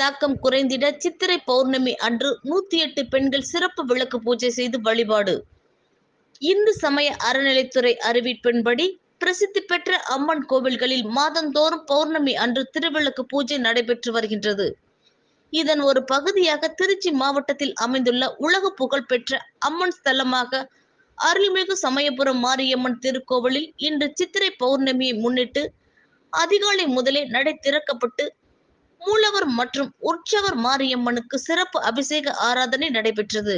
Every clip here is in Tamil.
தாக்கம் குறைந்திட சித்திரை பௌர்ணமி அன்று நூத்தி எட்டு பெண்கள் சிறப்பு விளக்கு பூஜை செய்து வழிபாடு. இந்து சமய அறநிலைத்துறை அறிவிப்பின்படி பிரசித்தி பெற்ற அம்மன் கோவில்களில் மாதந்தோறும் பௌர்ணமி அன்று திருவிளக்கு பூஜை நடைபெற்று வருகின்றது. இதன் ஒரு பகுதியாக திருச்சி மாவட்டத்தில் அமைந்துள்ள உலக புகழ்பெற்ற அம்மன் ஸ்தலமாக அருள்மிகு சமயபுரம் மாரியம்மன் திருக்கோவிலில் இன்று சித்திரை பௌர்ணமியை முன்னிட்டு அதிகாலை முதலே நடை திறக்கப்பட்டு மூலவர் மற்றும் உற்சவர் மாரியம்மனுக்கு சிறப்பு அபிஷேக ஆராதனை நடைபெற்றது.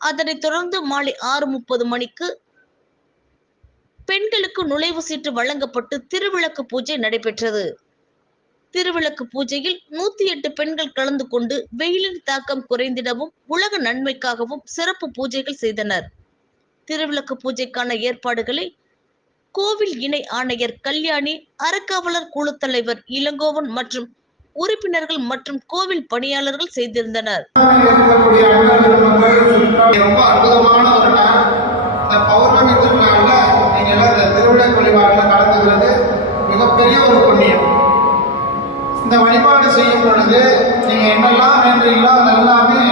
அதனைத் தொடர்ந்து மாலை ஆறு முப்பது மணிக்கு பெண்களுக்கு நுழைவு சீட்டு வழங்கப்பட்டு திருவிளக்கு பூஜை நடைபெற்றது. திருவிளக்கு பூஜையில் நூத்தி எட்டு பெண்கள் கலந்து கொண்டு வெயிலின் தாக்கம் குறைந்திடவும் உலக நன்மைக்காகவும் சிறப்பு பூஜைகள் செய்தனர். திருவிளக்கு பூஜைக்கான ஏற்பாடுகளை கோவில் இணை ஆணையர் கல்யாணி அறக்காவலர் குழு தலைவர் இளங்கோவன் மற்றும் உறுப்பினர்கள் மற்றும் கோவில் பணியாளர்கள் செய்திருந்தனர். அற்புதமான ஒரு நாள் இந்த பௌர்ணமி இந்த மிகப்பெரிய ஒரு புண்ணியம் இந்த வழிபாடு செய்யும் பொழுது நீங்க என்னெல்லாம் வேண்டுறீங்களோ அதெல்லாமே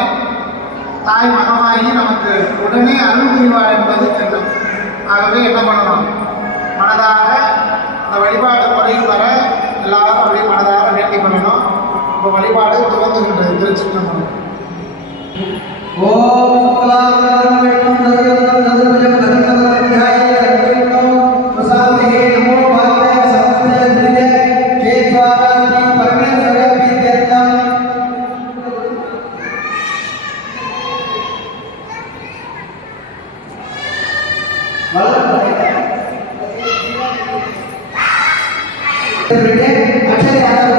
தாய் மகமாகி நமக்கு உடனே அருள் புரிவார் என்பது தெரியும். ஆகவே என்ன பண்ணணும்? மனதாக இந்த வழிபாடு முறையில் வர எல்லாரும் அப்படியே மனதாக இப்போ வழிபாடு துவங்குகின்றது திருச்சிற்றம்பலம் பிள்ளையார்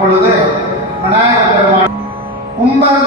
அப்பொழுது விநாயகர் பெருமான் கும்பர்